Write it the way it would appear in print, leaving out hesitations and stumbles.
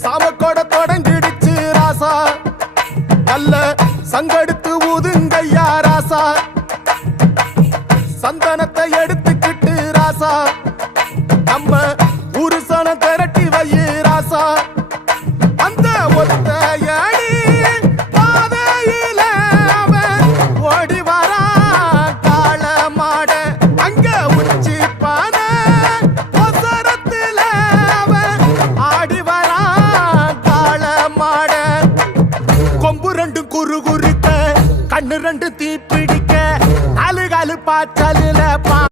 சாமக்கோட தொடங்கிடுச்சு ராசா, நல்ல சங்கெடுத்து ஊதுங்கய்யா ராசா, சந்தனத்தை எடுத்துக்கிட்டு ராசா நம்ம ஊரு சனத்தை